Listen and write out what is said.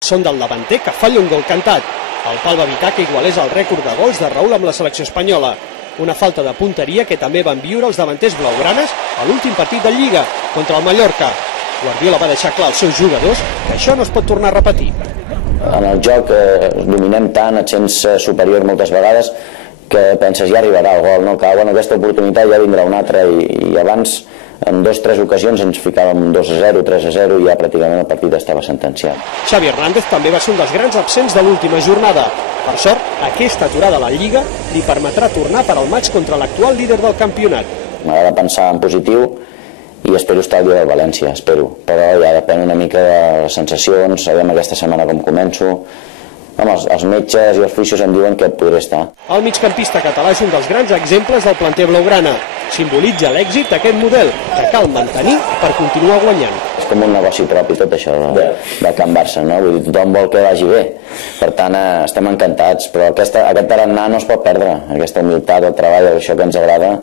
Són del davanter que falla un gol cantat. El pal va evitar que igualés el rècord de gols de Raúl amb la selecció espanyola. Una falta de punteria que també van viure els davanters blaugranes a l'últim partit de Lliga contra el Mallorca. Guardiola va deixar clar als seus jugadors que això no es pot tornar a repetir. En el joc dominem tant, et sents superior moltes vegades, que penses ja arribarà el gol, no? Que aquesta oportunitat ja vindrà una altra i abans en 2 o 3 ocasions ens ficàvem 2-0, 3-0 i ja pràcticament el partit estava sentenciat. Xavi Hernández també va ser un dels grans absents de l'última jornada. Per sort, aquesta aturada a la Lliga li permetrà tornar per al maig contra l'actual líder del campionat. M'agrada pensar en positiu i espero estar al dia del València, espero. Però ja depèn una mica de les sensacions, sabem aquesta setmana com començo. Els metges i els fisios em diuen que podré estar. El migcampista català és un dels grans exemples del planter blaugrana. Simbolitza l'èxit d'aquest model que cal mantenir per continuar guanyant. És com un negoci propi tot això de Can Barça, no? Vull dir, tothom vol que vagi bé. Per tant, estem encantats, però aquest tarannà no es pot perdre. Aquesta humilitat, el treball, això que ens agrada.